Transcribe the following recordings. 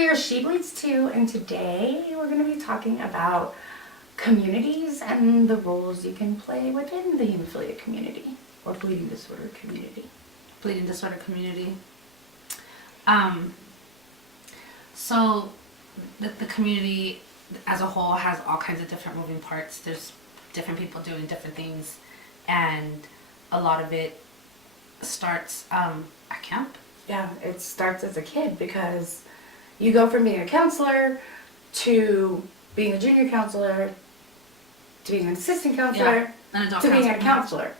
we are SheBleeds2, and today we're going to be talking about communities and the roles you can play within the hemophilia community or bleeding disorder community. Bleeding disorder community. So the community as a whole has all kinds of different moving parts. There's different people doing different things, and a lot of it starts at camp. Yeah, it starts as a kid because you go from being a counselor to being a junior counselor to being an assistant counselor An adult to being a counselor. counselor.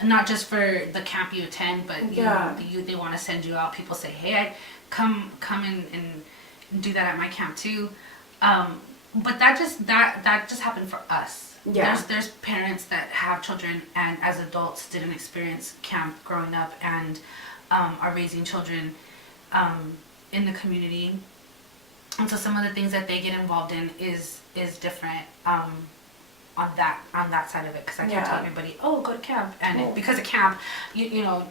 And not just for the camp you attend, but Yeah. they want to send you out. People say, "Hey, I come and do that at my camp too." But that just happened for us. Yeah. There's parents that have children and as adults didn't experience camp growing up and are raising children in the community. And so some of the things that they get involved in is different on that side of it, because I can't tell everybody, oh, go to camp, and because of camp, you know,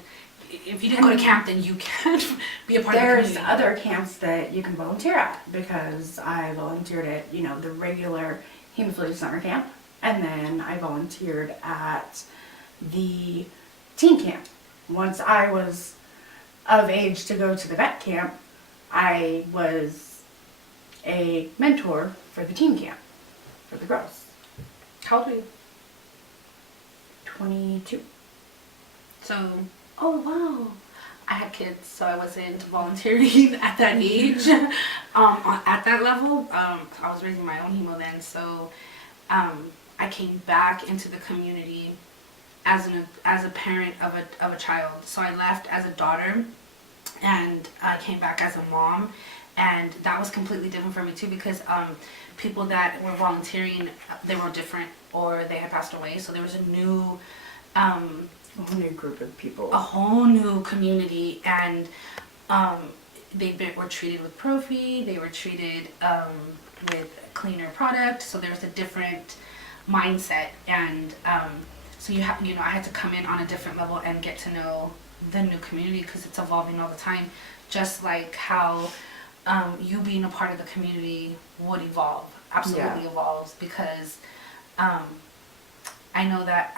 if you didn't go to camp, then you can't be a part of the community. There's other camps that you can volunteer at, because I volunteered at, the regular hemophilia summer camp, and then I volunteered at the teen camp. Once I was of age to go to the vet camp, I was a mentor for the teen camp, for the girls. How old were you? 22. So Oh, wow. I had kids, so I wasn't volunteering at that age. At that level, I was raising my own hemo then, so I came back into the community as a parent of a child. So I left as a daughter, and I came back as a mom, and that was completely different for me too, because people that were volunteering, they were different or they had passed away. So there was a new A whole new group of people. a whole new community, and were treated with prophy, they were treated with cleaner product, so there's a different mindset, and so I had to come in on a different level and get to know the new community, because it's evolving all the time, just like how you being a part of the community would evolve, absolutely evolves, because I know that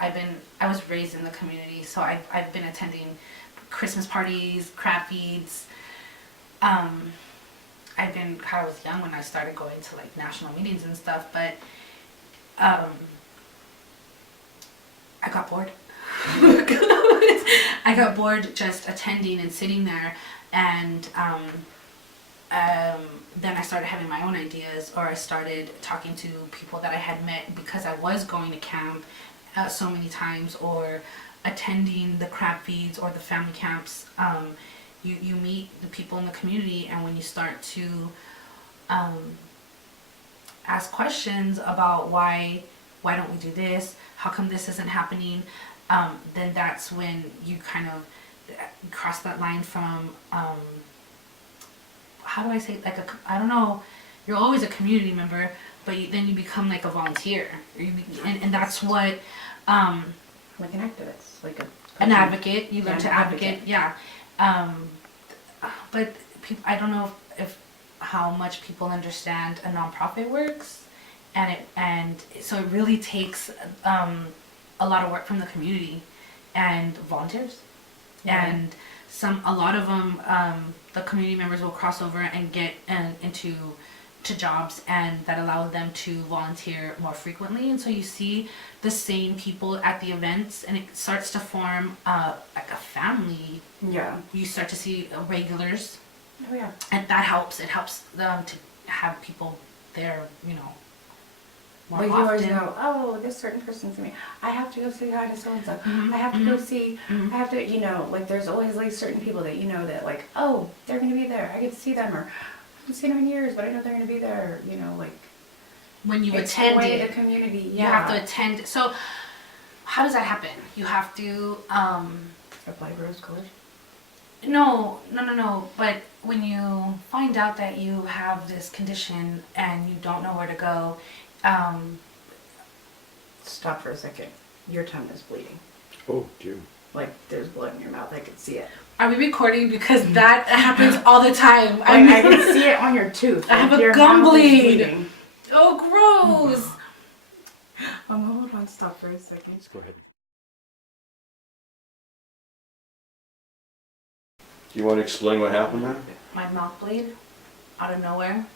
I was raised in the community, so I've been attending Christmas parties, crab feeds. I was young when I started going to like national meetings and stuff, but I got bored. I got bored just attending and sitting there, and then I started having my own ideas, or I started talking to people that I had met because I was going to camp so many times, or attending the crab feeds or the family camps. You meet the people in the community, and when you start to ask questions about why don't we do this, how come this isn't happening, then that's when you kind of cross that line from how do I say, I don't know, you're always a community member, but then you become like a volunteer, and that's what Like an activist, like an advocate. You learn to advocate, advocate. but I don't know if how much people understand a nonprofit works, and so it really takes a lot of work from the community and volunteers, and a lot of them, the community members will cross over and get into jobs, and that allow them to volunteer more frequently, and so you see the same people at the events, and it starts to form like a family. Yeah. You start to see regulars, Oh, yeah. and that helps. It helps them to have people there, more But you often. always know, oh, this certain person's gonna be, I have to go say hi to so-and-so. I have to go see, I have to, like there's always like certain people that that like, oh, they're gonna be there. I get to see them, or I haven't seen them in years, but I know they're gonna be there, like. When you It's attend the way it, the community, you have to attend. So how does that happen? You have to Apply Rose College? no, but when you find out that you have this condition and you don't know where to go, Stop for a second. Your tongue is bleeding. Oh, dear. like there's blood in your mouth. I could see it. Are we recording? Because that happens all the time. Like, I can see it on your tooth. I have Like, a your gum mouth is bleed. bleeding. Oh, gross. Hold on, stop for a second. Go ahead. Do you want to explain what happened there? My mouth bleed out of nowhere.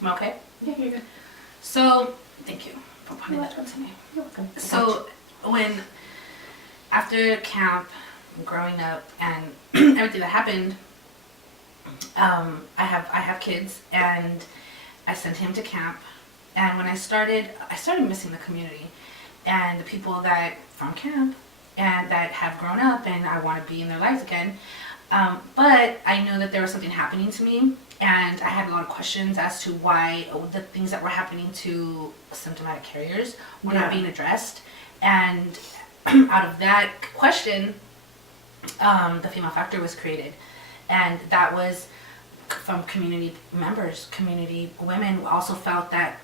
Am I okay? Yeah, you're good. So, thank you for pointing that out to me. You're welcome. So, after camp, growing up, and everything that happened, I have kids, and I sent him to camp. And when I started missing the community and the people that from camp and that have grown up, and I want to be in their lives again. But I knew that there was something happening to me, and I had a lot of questions as to why the things that were happening to symptomatic carriers were not being addressed. And out of that question, the Female Factor was created, and that was from community members. Community women also felt that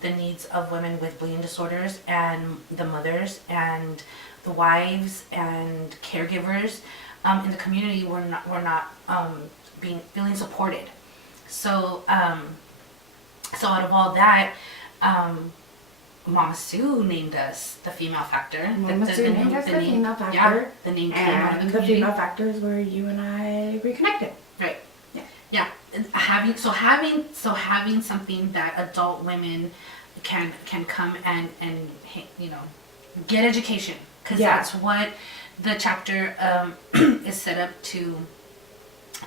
the needs of women with bleeding disorders and the mothers and the wives and caregivers in the community were not feeling supported. So so out of all that, Mama Sue named us the Female Factor. Mama Sue named us the Female Factor. Yeah, the name came out of the And the community. Female Factor is where you and I reconnected. Right. Yeah. Yeah. And having something that adult women can come and get education, because that's what the chapter is set up to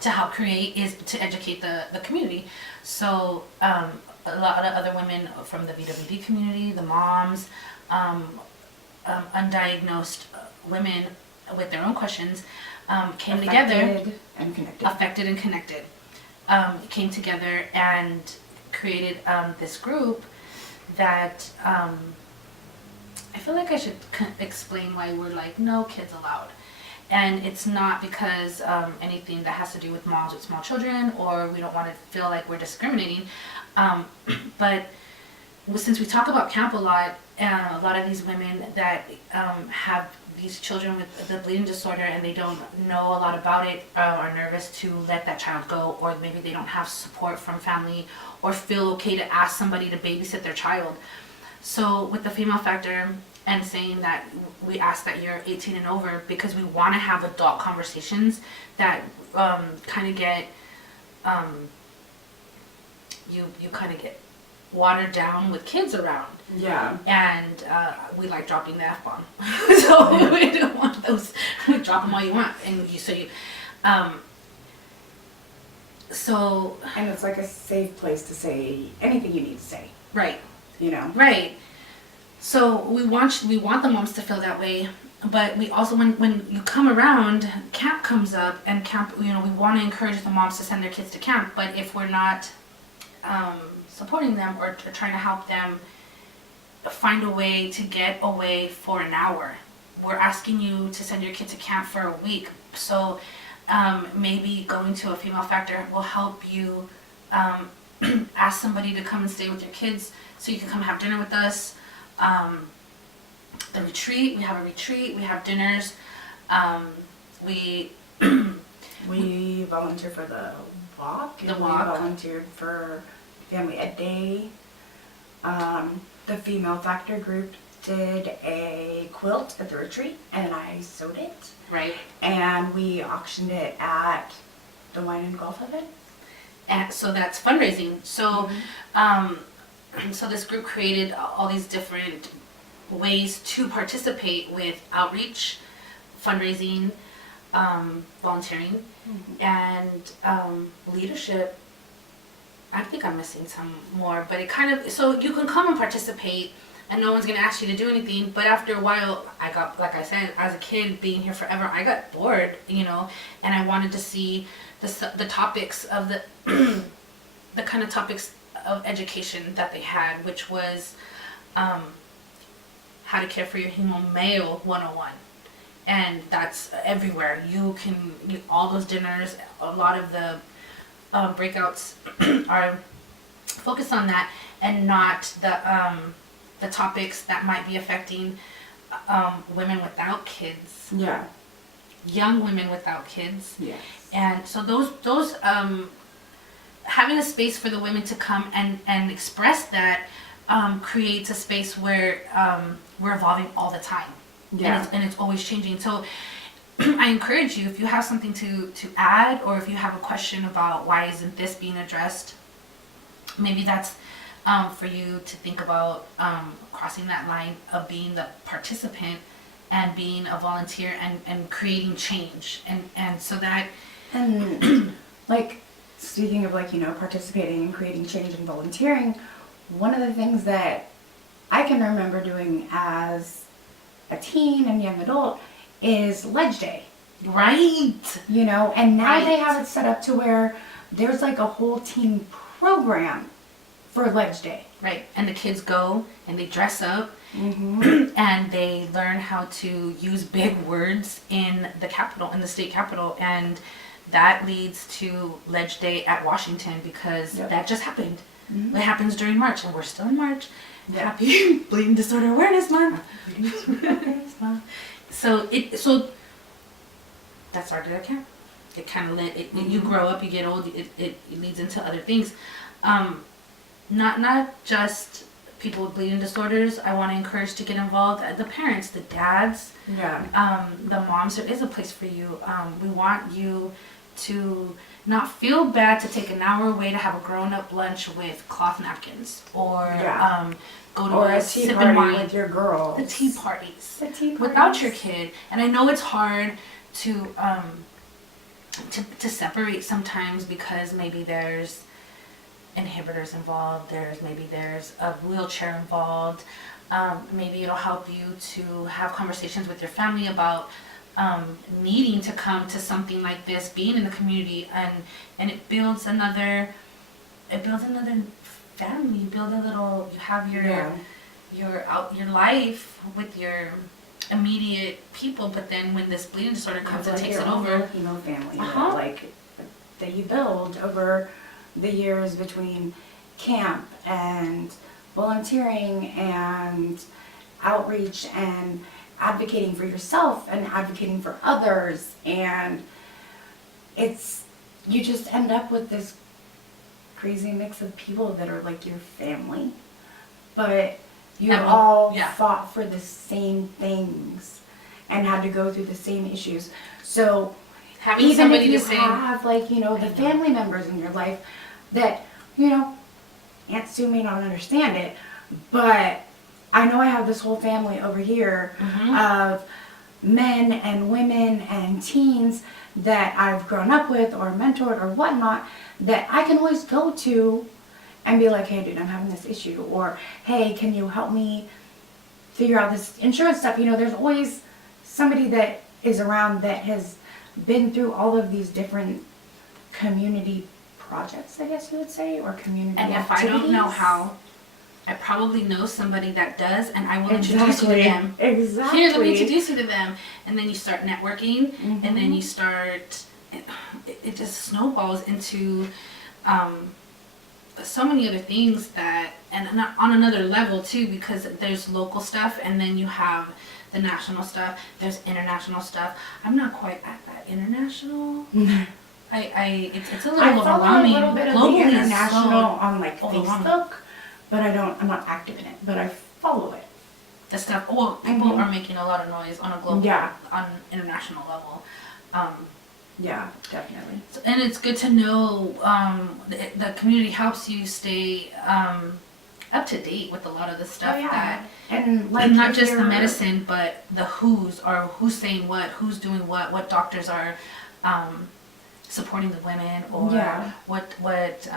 help create, is to educate the community. So a lot of other women from the VWD community, the moms, undiagnosed women with their own questions came together, affected and connected, came together and created this group that I feel like I should explain why we're like, no kids allowed. And it's not because anything that has to do with moms with small children, or we don't want to feel like we're discriminating. But since we talk about camp a lot of these women that have these children with the bleeding disorder and they don't know a lot about it, are nervous to let that child go, or maybe they don't have support from family or feel okay to ask somebody to babysit their child. So with the Female Factor, and saying that we ask that you're 18 and over, because we want to have adult conversations that kind of get you kind of get watered down with kids around. Yeah. And we like dropping the F-bomb. So we don't want those. Drop them all you want. And and it's like a safe place to say anything you need to say. Right. You know. Right. So we want the moms to feel that way, but we also, when you come around, camp comes up, and camp, we want to encourage the moms to send their kids to camp. But if we're not supporting them or trying to help them find a way to get away for an hour, we're asking you to send your kid to camp for a week. So maybe going to a Female Factor will help you ask somebody to come and stay with your kids so you can come have dinner with us. The retreat, we have a retreat, we have dinners, we volunteer for the walk. The We walk. volunteered for Family Ed Day. The Female Factor group did a quilt at the retreat, and I sewed it. right. And we auctioned it at the wine and golf event. And so that's fundraising. So so this group created all these different ways to participate with outreach, fundraising, volunteering, and leadership. I think I'm missing some more, but it kind of, so you can come and participate and no one's going to ask you to do anything, but after a while, I got, like I said, as a kid being here forever, I got bored, and I wanted to see the topics of the kind of topics of education that they had, which was how to care for your hemo male 101. And that's everywhere. All those dinners, a lot of the breakouts are focused on that, and not the topics that might be affecting women without kids. Yeah. young women without kids. Yes. And so those having a space for the women to come and express that creates a space where we're evolving all the time. Yeah. And it's always changing. So I encourage you, if you have something to add, or if you have a question about why isn't this being addressed, maybe that's for you to think about crossing that line of being the participant and being a volunteer and creating change. And so that... And like, speaking of like, participating and creating change and volunteering, one of the things that I can remember doing as a teen and young adult is Ledge Day. Right. And now Right. they have it set up to where there's like a whole teen program for Ledge Day. Right. And the kids go and they dress up Mm-hmm. and they learn how to use big words in the Capitol, in the state Capitol. And that leads to Ledge Day at Washington, because Yep. that just happened. Mhm. It happens during March, and we're still in March. Yeah. Happy Bleeding Disorder Awareness Month. So that started at camp. It kind of led. You grow up, you get old. It leads into other things. Not just people with bleeding disorders. I want to encourage to get involved. The parents, the dads, Yeah. the moms. There is a place for you. We want you to not feel bad to take an hour away to have a grown-up lunch with cloth napkins, or Yeah. go to Or a a tea sip party and wine. with your girls. The tea parties The tea without parties. your kid. And I know it's hard to separate sometimes, because maybe there's inhibitors involved, maybe there's a wheelchair involved. Maybe it'll help you to have conversations with your family about needing to come to something like this, being in the community, and it builds another family. You have Yeah. your life with your immediate people, but then when this bleeding disorder comes and Like takes your it own over, Filipino family, Uh-huh. that you build over the years between camp and volunteering and outreach and advocating for yourself and advocating for others, and you just end up with this crazy mix of people that are like your family, but you've Everyone- all yeah. fought for the same things and had to go through the same issues. So having even somebody if you to say, have the family members in your life that Aunt Sue may not understand it, but I know I have this whole family over here of men and women and teens that I've grown up with or mentored or whatnot, that I can always go to and be like, hey dude, I'm having this issue, or hey, can you help me figure out this insurance stuff? There's always somebody that is around that has been through all of these different community projects, I guess you would say, or community and if activities. I don't know how, I probably know somebody that does, and I will introduce you to them. Exactly. Here, let me introduce you to them. And then you start networking, Mm-hmm. and then you start, it just snowballs into so many other things and on another level too, because there's local stuff, and then you have the national stuff, there's international stuff. I'm not quite at that international. It's a little I follow overwhelming. a little bit of the Globally, it's so international on like overwhelming. Facebook, but I'm not active in it, but I follow it. The stuff. Well, people are making a lot of noise on a global, Yeah. on international level. Yeah, definitely. And it's good to know the community helps you stay up to date with a lot of the stuff that, and like not if just the you're- medicine, but the who's saying what, who's doing what doctors are supporting the women, or Yeah. what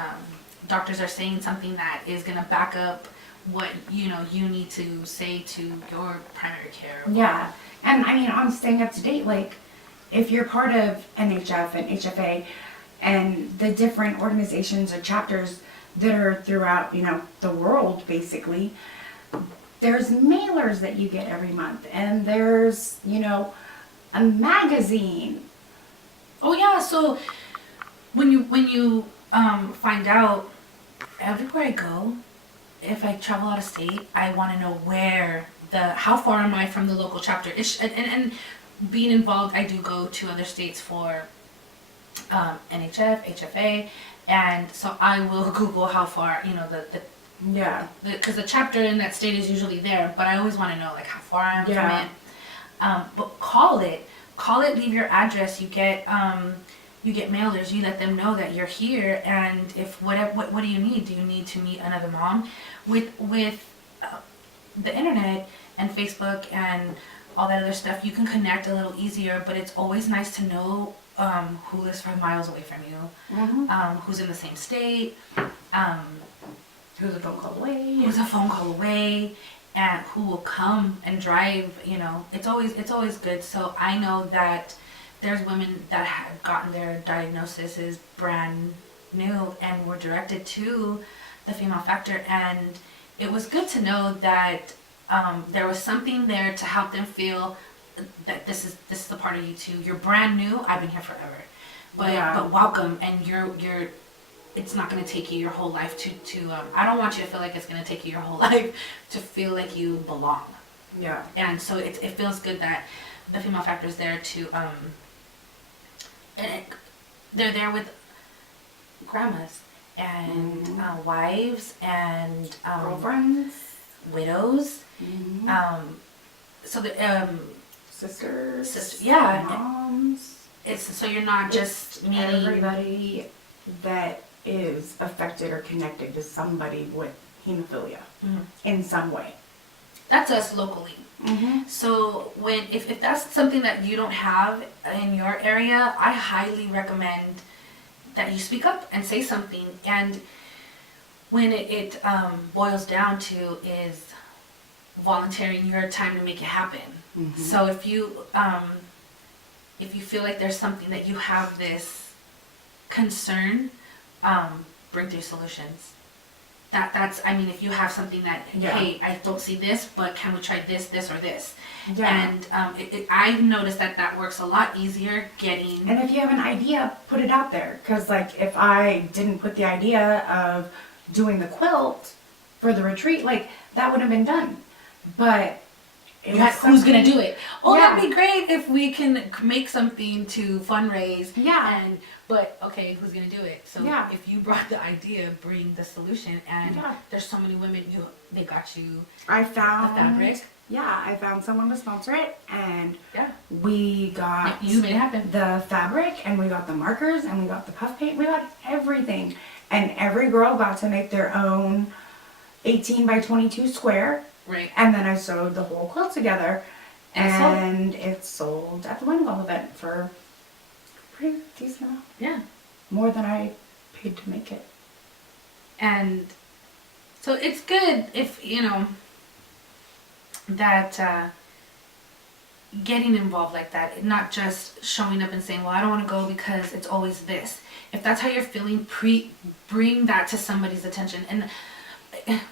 doctors are saying something that is going to back up what you need to say to your primary care. Yeah, and I mean, I'm staying up to date. Like, if you're part of NHF and HFA and the different organizations or chapters that are throughout, the world, basically, there's mailers that you get every month, and there's, a magazine. Oh yeah, so when you find out, everywhere I go, if I travel out of state, I want to know how far am I from the local chapter. And being involved, I do go to other states for NHF, HFA, and so I will Google how far, you know, Yeah. because the chapter in that state is usually there, but I always want to know like how far I am Yeah. from it. But call it, leave your address. You get mailers. You let them know that you're here, and if what do you need? Do you need to meet another mom? With the internet and Facebook and all that other stuff, you can connect a little easier. But it's always nice to know who lives 5 miles away from you, who's in the same state. Who's a phone call away? Who's a phone call away, and who will come and drive. You know, it's always good. So I know that there's women that have gotten their diagnoses brand new and were directed to the female factor, and it was good to know that there was something there to help them feel that this is a part of you too. You're brand new. I've been here forever, but welcome, and you're. It's not going to take you your whole life to I don't want you to feel like it's going to take you your whole life to feel like you belong. Yeah. And so it feels good that the female factor is there to and they're there with grandmas and wives and Girlfriends. widows. So the Sisters. yeah. Moms. It's so you're not just meeting everybody that is affected or connected to somebody with hemophilia in some way. That's us locally. So if that's something that you don't have in your area, I highly recommend that you speak up and say something. And when it boils down to is volunteering your time to make it happen. So if you feel like there's something that you have this concern, bring 3 solutions. That's I mean, if you have something that hey, I don't see this, but can we try this or this? And I've noticed that works a lot easier getting. And if you have an idea, put it out there. Because like if I didn't put the idea of doing the quilt for the retreat, like that would have been done. But who's gonna do it? Oh, Yeah. that'd be great if we can make something to fundraise. Yeah. But okay, who's gonna do it? So Yeah. if you brought the idea, bring the solution. And there's so many women they got you. I found the fabric. Yeah, I found someone to sponsor it, and Yeah. we got You made it happen. the fabric, and we got the markers, and we got the puff paint. We got everything, and every girl got to make their own 18 by 22 square. Right. And then I sewed the whole quilt together, and it sold at the Winnebago event for a pretty decent amount. Yeah. More than I paid to make it. And so it's good if, you know, that getting involved like that, not just showing up and saying, well, I don't want to go because it's always this. If that's how you're feeling, bring that to somebody's attention. And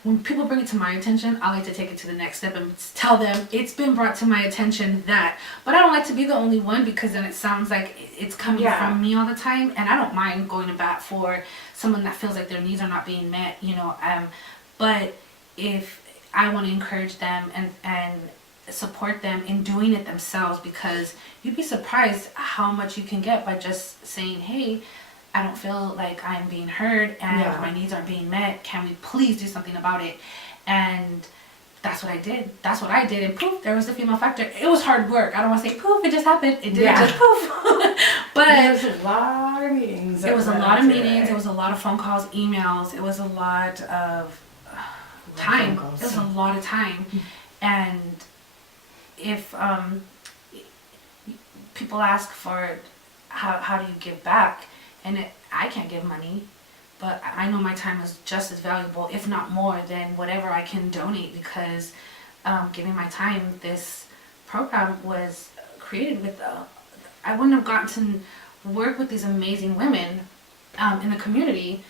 when people bring it to my attention, I like to take it to the next step and tell them it's been brought to my attention that. But I don't like to be the only one, because then it sounds like it's coming from me all the time. And I don't mind going to bat for someone that feels like their needs are not being met, you know. But if I want to encourage them and support them in doing it themselves, because you'd be surprised how much you can get by just saying, hey, I don't feel like I'm being heard and my needs aren't being met. Can we please do something about it? And that's what I did. That's what I did. And poof, there was the female factor. It was hard work. I don't want to say poof, it just happened. It didn't just poof. But there was a lot of meetings. It was a lot of meetings. It was a lot of phone calls, emails. It was a lot of time. It was a lot of time. And if people ask for how do you give back, and I can't give money, but I know my time is just as valuable, if not more, than whatever I can donate, because giving my time, this program was created with, I wouldn't have gotten to work with these amazing women in the community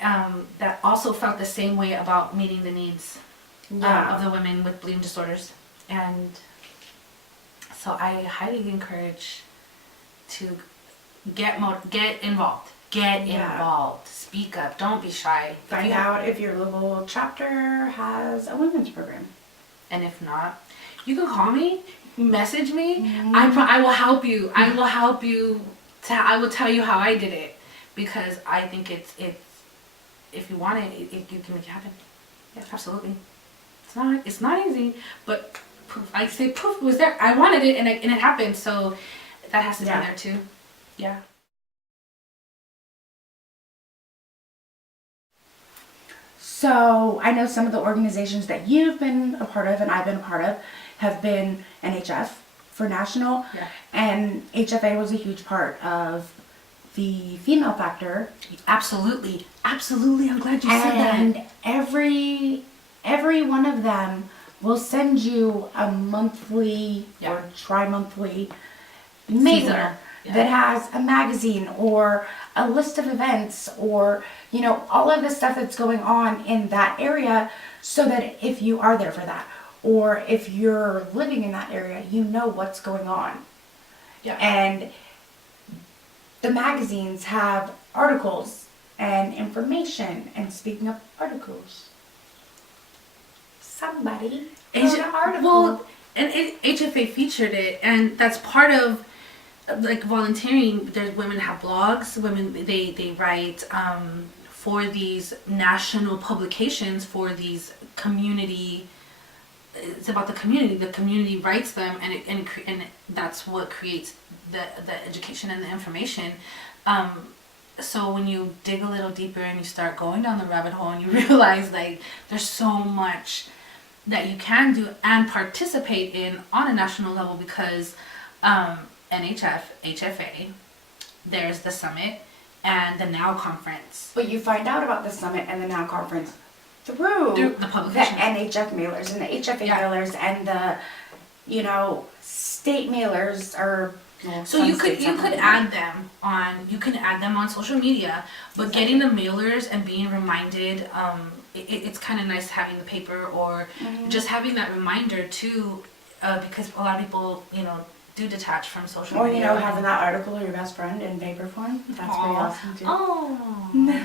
that also felt the same way about meeting the needs of the women with bleeding disorders. And so I highly encourage to get involved. Get involved. Speak up. Don't be shy. Find out if your local chapter has a women's program. And if not, you can call me. message me. I will help you. I will help you. I will tell you how I did it, because I think it's if you want it, you can make it happen. Yeah, absolutely. It's not easy, but proof. I say proof was there. I wanted it, and it happened. So that has to be there too. Yeah. So I know some of the organizations that you've been a part of and I've been a part of have been NHF for national, and HFA was a huge part of the female factor. Absolutely. I'm glad you said that. And every one of them will send you a monthly or tri-monthly mailer that has a magazine or a list of events, or all of the stuff that's going on in that area, so that if you are there for that, or if you're living in that area, you know what's going on. And the magazines have articles and information. And speaking of articles, somebody wrote an article. Well, and HFA featured it, and that's part of like volunteering. There's women have blogs. Women they write for these national publications, for these community. It's about the community. The community writes them, and that's what creates the education and the information. So when you dig a little deeper and you start going down the rabbit hole, and you realize like there's so much that you can do and participate in on a national level, because NHF, HFA, there's the summit and the NOW conference. But you find out about the summit and the NOW conference through the publication, the NHF mailers and the HFA mailers and the state mailers, or so you could add them on social media, but getting the mailers and being reminded, it's kind of nice having the paper, or just having that reminder too, because a lot of people do detach from social media. Or having that article of your best friend in paper form. That's pretty awesome too. Oh.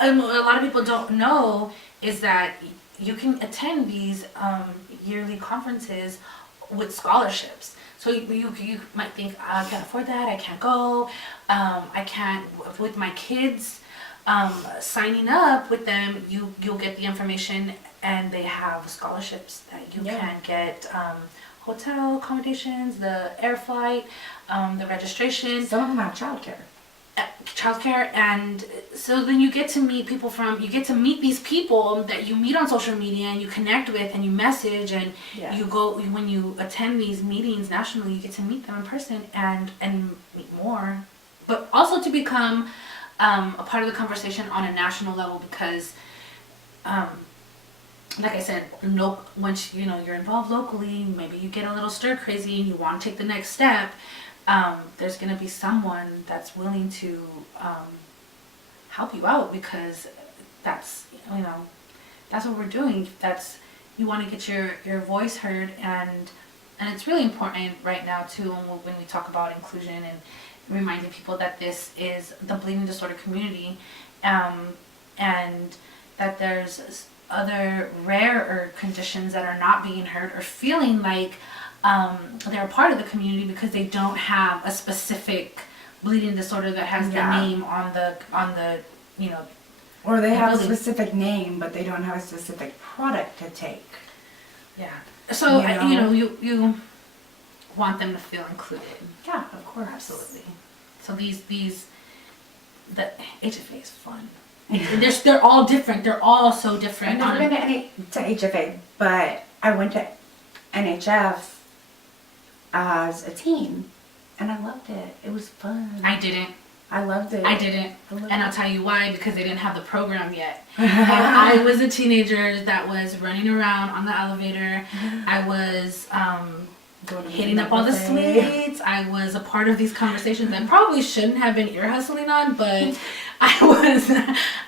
A lot of people don't know is that you can attend these yearly conferences with scholarships. So you might think, I can't afford that, I can't go, I can't, with my kids, signing up with them, you'll get the information, and they have scholarships that you can get, hotel accommodations, the air flight, the registration. Some of them have childcare. And so then you get to meet these people that you meet on social media, and you connect with, and you message, and you go, when you attend these meetings nationally, you get to meet them in person and meet more, but also to become a part of the conversation on a national level, because like I said, once you're involved locally, maybe you get a little stir crazy and you want to take the next step. There's going to be someone that's willing to help you out, because that's what we're doing. You want to get your voice heard, and it's really important right now too, when we talk about inclusion and reminding people that this is the bleeding disorder community, and that there's other rarer conditions that are not being heard, or feeling like they're a part of the community because they don't have a specific bleeding disorder that has the name on the or they have a specific name but they don't have a specific product to take. So you want them to feel included. Of course. Absolutely. So the HFA is fun. They're all different. They're all so different. I've never been to HFA, but I went to NHF as a teen, and I loved it. It was fun. I didn't. I loved it. I didn't. And I'll tell you why, because they didn't have the program yet. And I was a teenager that was running around on the elevator. I was hitting up all the suites. I was a part of these conversations I probably shouldn't have been ear hustling on, but I was.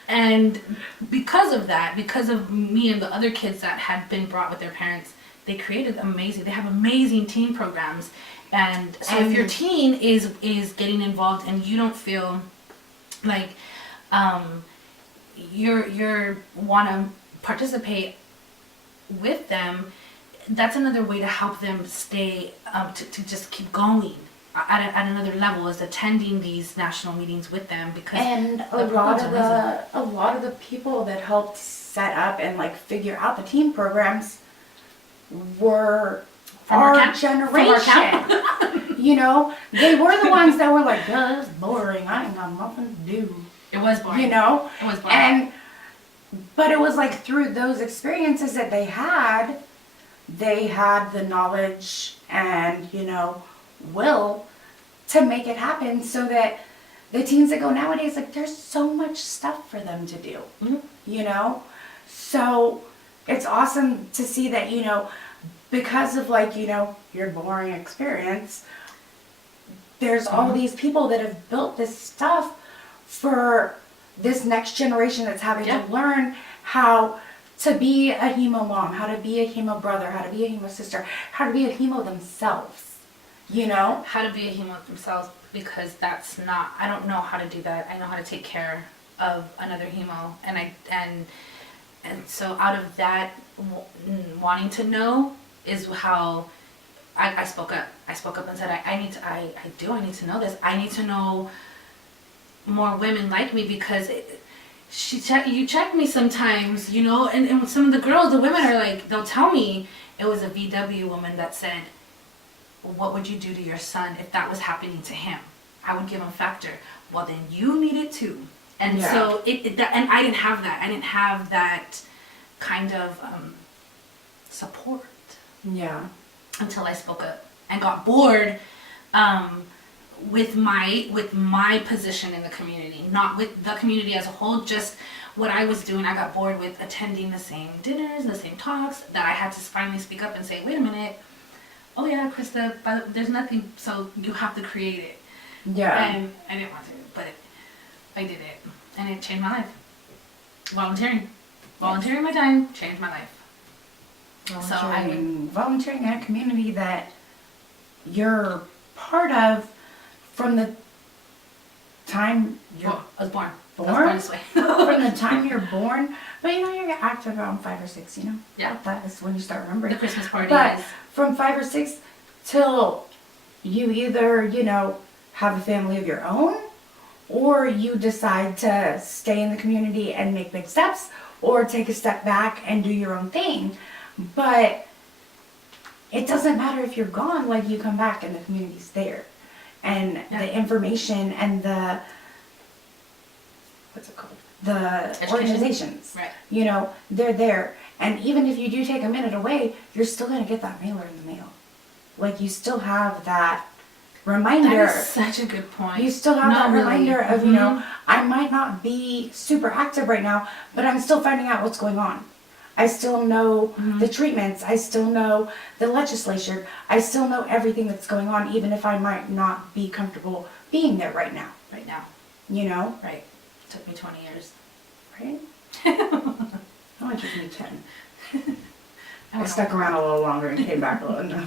And because of that, because of me and the other kids that had been brought with their parents, they have amazing teen programs. And so if your teen is getting involved and you don't feel like you're want to participate with them, that's another way to help them stay, to just keep going at another level, is attending these national meetings with them, because And the programs are amazing. a lot of the people that helped set up and like figure out the team programs were From our our camp? From our camp? generation. You know, they were the ones that were like, "Yeah, it's boring. I ain't got nothing to do." It was boring. You know, It was boring. and but it was like through those experiences that they had the knowledge and, you know, will to make it happen, so that the teens that go nowadays, like, there's so much stuff for them to do, Mhm. you know? So it's awesome to see that, you know, because of, like, you know, your boring experience, there's all these people that have built this stuff for this next generation that's having Yeah. to learn how to be a hemo mom, how to be a hemo brother, how to be a hemo sister, how to be a hemo themselves, you know? How to be a hemo themselves, because that's not, I don't know how to do that. I know how to take care of another hemo, and so out of that wanting to know is how I spoke up. I spoke up and said, I need to know this. I need to know more women like me, because you check me sometimes, you know, and some of the girls, the women are like, they'll tell me, it was a VW woman that said, what would you do to your son if that was happening to him? I would give him factor. Well, then you need it too. And Yeah. so and I didn't have that. I didn't have that kind of support Yeah. until I spoke up and got bored with my position in the community, not with the community as a whole, just what I was doing. I got bored with attending the same dinners, the same talks, that I had to finally speak up and say, wait a minute, oh yeah, Krista, there's nothing, so you have to create it. Yeah. And I didn't want to, but I did it, and it changed my life. Volunteering my time changed my life. So I would, Volunteering in a community that you're part of from the time you're I was born. I was born? born this way. from the time you're born, but you know, you get active around 5 or 6, you know? Yeah. That is when you start The remembering. Christmas party But is. from 5 or 6 till you either, you know, have a family of your own, or you decide to stay in the community and make big steps, or take a step back and do your own thing. But it doesn't matter if you're gone, like, you come back and the community's there. And Yeah. the information and the, what's it called? The Education. organizations. Right. You know, they're there. And even if you do take a minute away, you're still going to get that mailer in the mail. Like, you still have that reminder. That is such a good point. You still have Not that really. reminder of, you know, Mhm. I might not be super active right now, but I'm still finding out what's going on. I still know the treatments. I still know the legislature. I still know everything that's going on, even if I might not be comfortable being there right now. Right now. You know? Right. Took me 20 years. Right? Oh, it took me 10. I don't stuck know. around a little longer and came back a little. No.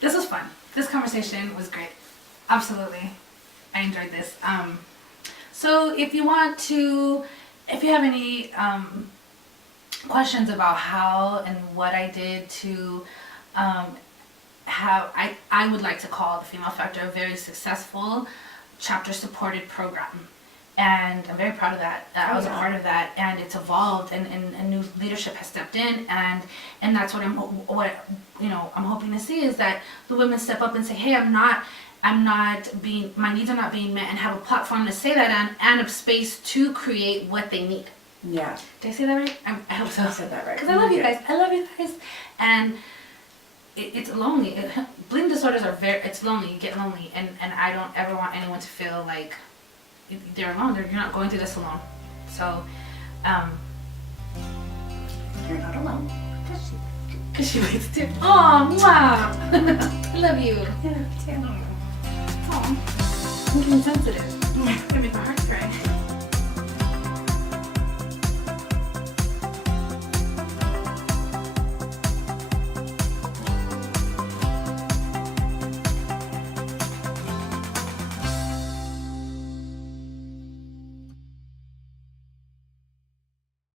This was fun. This conversation was great. Absolutely. I enjoyed this. So if you have any questions about how and what I did to I would like to call the Female Factor a very successful chapter supported program. And I'm very proud of that. I was a part of that, and it's evolved, and new leadership has stepped in, and that's what I'm hoping to see, is that the women step up and say, hey, my needs are not being met, and have a platform to say that and a space to create what they need. Yeah. Did I say that right? I hope so. I said that right. Because I love you guys. I love you guys. And it's lonely. Bleeding disorders are it's lonely. You get lonely, and I don't ever want anyone to feel like they're alone. You're not going through this alone. So, You're not alone. because she bleeds too. Oh, wow. I love you. Yeah, too. Aw. I'm getting sensitive. It's gonna make my heart cry.